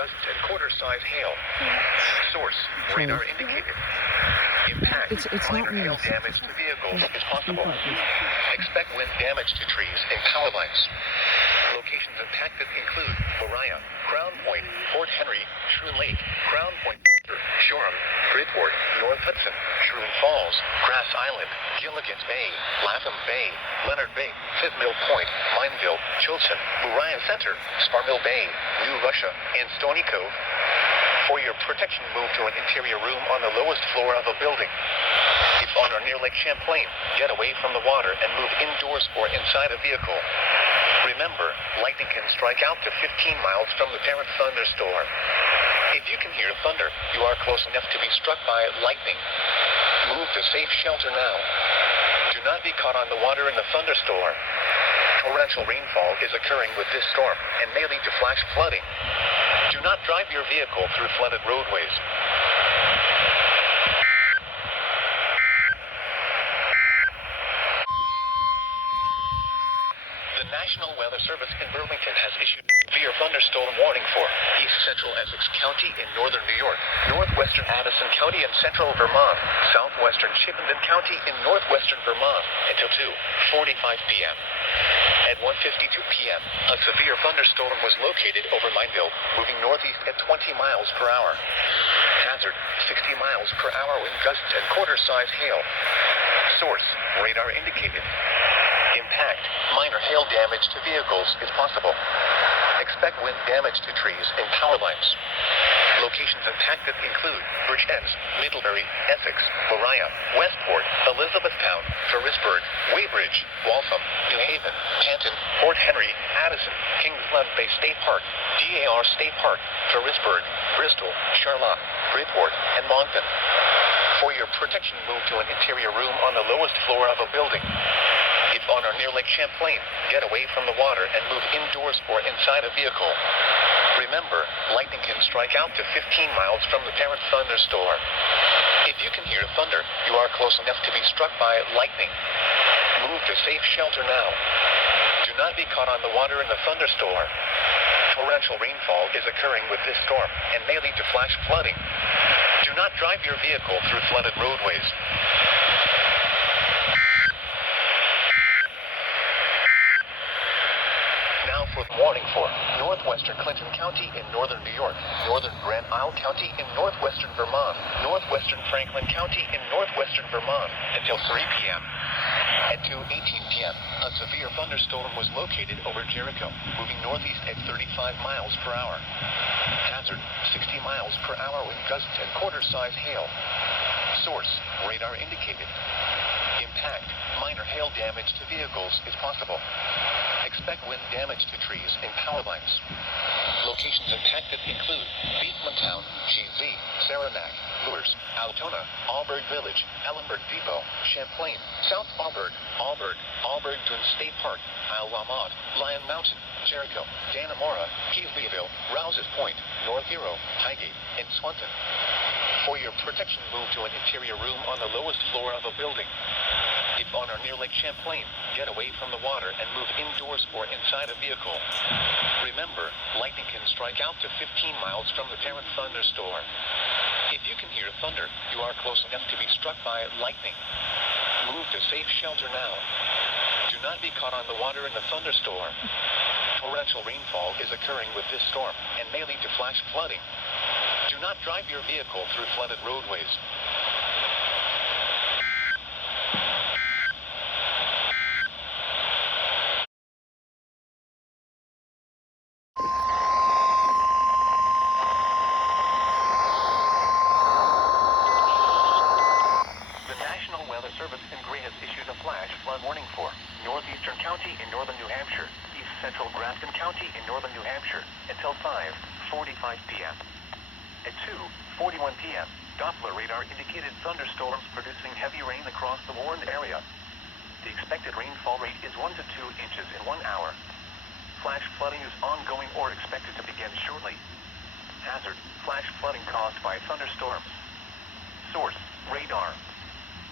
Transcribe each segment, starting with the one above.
gust and quarter-size hail. Source, radar indicated. Impact, It's minor not hail news. damage to vehicles is possible. Expect wind damage to trees and power lines. Locations impacted include Moriah, Crown Point, Fort Henry, Shroom Lake, Crown Point, Shoreham, Bridport, North Hudson, Shroom Falls, Grass Island, Gilligan's Bay, Latham Bay, Leonard Bay, Fifth Mill Point, Mineville, Chilton, Moriah Center, Sparmill Bay, New Russia, and Stony Cove. For your protection, move to an interior room on the lowest floor of a building. If on or near Lake Champlain, get away from the water and move indoors or inside a vehicle. Remember, lightning can strike out to 15 miles from the parent thunderstorm. If you can hear thunder, you are close enough to be struck by lightning. Move to safe shelter now. Do not be caught on the water in the thunderstorm. Torrential rainfall is occurring with this storm and may lead to flash flooding. Do not drive your vehicle through flooded roadways. The National Weather Service in Burlington has issued a severe thunderstorm warning for East Central Essex County in northern New York, northwestern Addison County in central Vermont, southwestern Chittenden County in northwestern Vermont until 2:45 p.m. At 1:52 p.m., a severe thunderstorm was located over Mineville, moving northeast at 20 miles per hour. Hazard, 60 miles per hour wind gusts and quarter-size hail. Source, radar indicated. Impact, minor hail damage to vehicles is possible. Expect wind damage to trees and power lines. Locations impacted include Bridge Ends, Middlebury, Essex, Moriah, Westport, Elizabethtown, Ferrisburgh, Weybridge, Waltham, New Haven, Canton, Fort Henry, Addison, Kingsland Bay State Park, DAR State Park, Ferrisburgh, Bristol, Charlotte, Bridport, and Moncton. For your protection, move to an interior room on the lowest floor of a building. If on or near Lake Champlain, get away from the water and move indoors or inside a vehicle. Remember, lightning can strike out to 15 miles from the parent thunderstorm. If you can hear thunder, you are close enough to be struck by lightning. Move to safe shelter now. Do not be caught on the water in the thunderstorm. Torrential rainfall is occurring with this storm and may lead to flash flooding. Do not drive your vehicle through flooded roadways. Now for the warning for northwestern Clinton County in northern New York, northern Grand Isle County in northwestern Vermont, northwestern Franklin County in northwestern Vermont until 3 p.m. At 2:18 p.m., a severe thunderstorm was located over Jericho, moving northeast at 35 miles per hour. Hazard, 60 miles per hour wind gusts and quarter-size hail. Source, radar indicated. Impact, minor hail damage to vehicles is possible. Expect wind damage to trees and power lines. Locations impacted include Beekmantown, Cheesy, Saranac, Lures, Altona, Alberg Village, Ellenberg Depot, Champlain, South Auburg, Auburg Dune State Park, Isle Lamont, Lion Mountain, Jericho, Dannemora, Keithleyville, Rouse's Point, North Hero, Highgate, and Swanton. For your protection, move to an interior room on the lowest floor of a building. If on or near Lake Champlain, get away from the water and move indoors or inside a vehicle. Remember, lightning can strike out to 15 miles from the parent thunderstorm. If you can hear thunder, you are close enough to be struck by lightning. Move to safe shelter now. Do not be caught on the water in the thunderstorm. Torrential rainfall is occurring with this storm and may lead to flash flooding. Do not drive your vehicle through flooded roadways. Service in Gray has issued a flash flood warning for northeastern county in northern New Hampshire, east central Grafton County in northern New Hampshire until 5:45 p.m. At 2:41 p.m., Doppler radar indicated thunderstorms producing heavy rain across the warned area. The expected rainfall rate is 1 to 2 inches in 1 hour. Flash flooding is ongoing or expected to begin shortly. Hazard, flash flooding caused by thunderstorms. Source, radar.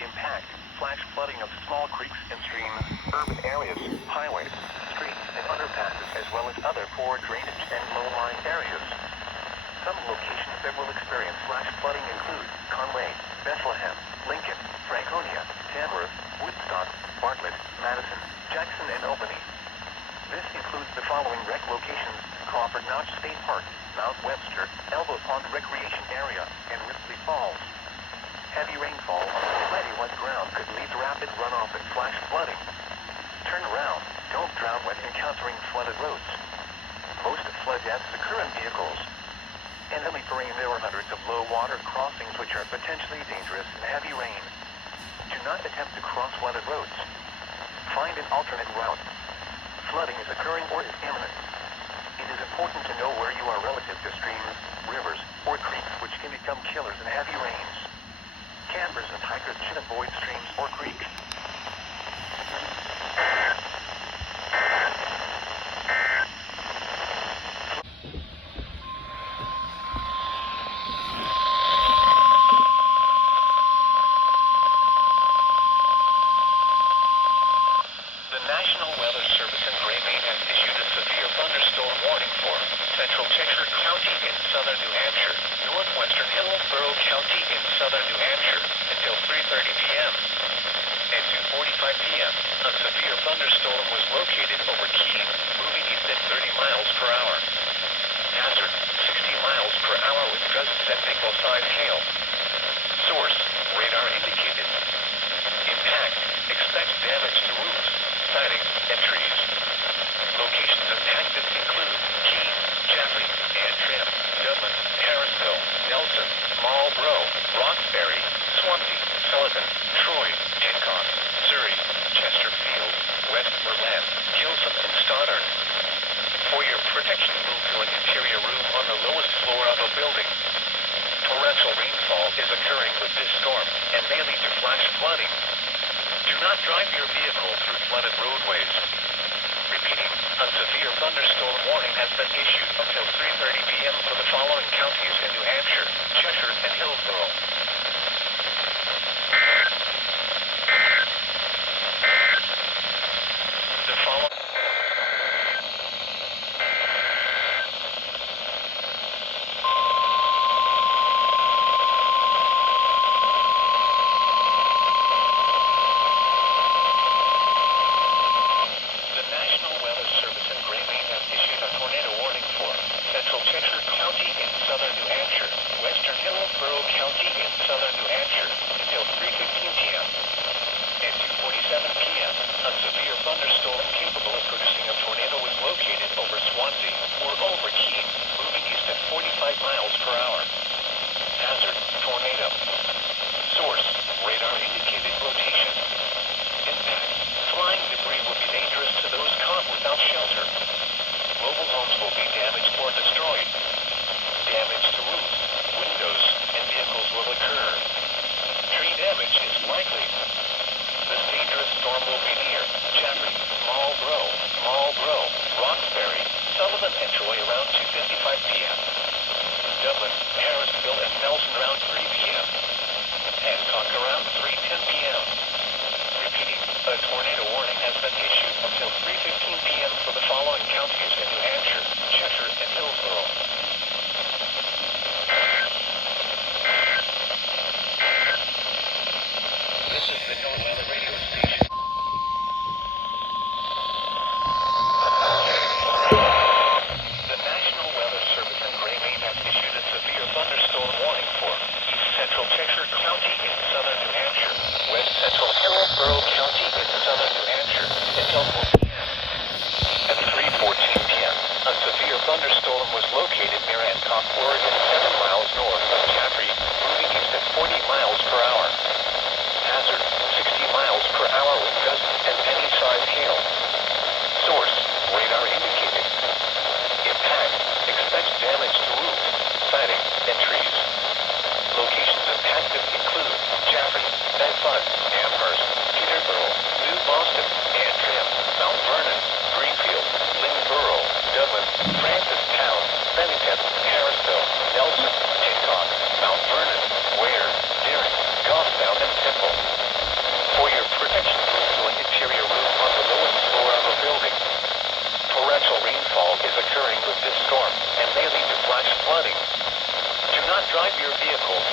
Impact, flash flooding of small creeks and streams, urban areas, highways, streets, and underpasses, as well as other poor drainage and low-lying areas. Some locations that will experience flash flooding include Conway, Bethlehem, Lincoln, Franconia, Tamworth, Woodstock, Bartlett, Madison, Jackson, and Albany. This includes the following rec locations: Crawford Notch State Park, Mount Webster, Elbow Pond Recreation Area, and Ripley Falls. Heavy rainfall on slightly wet ground could lead to rapid runoff and flash flooding. Turn around, don't drown when encountering flooded roads. Most flood deaths occur in vehicles. In heavy terrain, there are hundreds of low water crossings which are potentially dangerous in heavy rain. Do not attempt to cross flooded roads. Find an alternate route. Flooding is occurring or is imminent. It is important to know where you are relative to streams, rivers, or creeks which can become killers in heavy rains. Campers and hikers should avoid streams or creeks. The National Weather Service in Gray, Maine has issued a severe thunderstorm warning for central Cheshire County in southern New Hampshire, northwestern Hillsborough County in southern New Hampshire until 3:30 p.m. At 2:45 p.m., a severe thunderstorm was located over Keene, moving east at 30 miles per hour. Hazard, 60 miles per hour with gusts and nickel-sized hail. Source, radar indicated. Impact, expect damage to roofs, siding, and trees. Locations impacted include Keene, Jaffrey, Antrim, Dublin, Harrisville, Nelson, Marlborough, Roxbury, Swansea, Sullivan, Troy, Hancock, Surrey, Chesterfield, Westmoreland, Gilsum, and Stoddard. For your protection, move to an interior room on the lowest floor of a building. Torrential rainfall is occurring with this storm and may lead to flash flooding. Do not drive your vehicle through flooded roadways. Repeating, a severe thunderstorm warning has been issued until 3:30 p.m. for the following counties in New Hampshire, Cheshire, and Hillsborough. The following... The National Weather Service in Gray, Maine has issued a tornado warning for central Cheshire County in southern New Hampshire, western Hillsborough County in southern New Hampshire until 3:15 p.m. At 2:47 p.m., a severe thunderstorm capable of producing a tornado was located over Swansea or over Keene, moving east at 45 miles per hour. Hazard, tornado. Source, radar indicated location. Impact, flying debris will be dangerous to those caught without shelter. Mobile homes will be damaged or destroyed. Damage to roofs, windows, and vehicles will occur. Tree damage is likely. This dangerous storm will be near Jaffrey, Marlborough, Roxbury, Sullivan, and Troy around 2:55 p.m. Dublin, Harrisville, and Nelson around 3 p.m. Hancock around 3:10 p.m. Repeating, a tornado warning has been issued until 3:15 p.m. for the following counties in New Hampshire, Cheshire, and Hillsborough. This is the NOAA Weather Radio Station. The National Weather Service in Gray drive your vehicle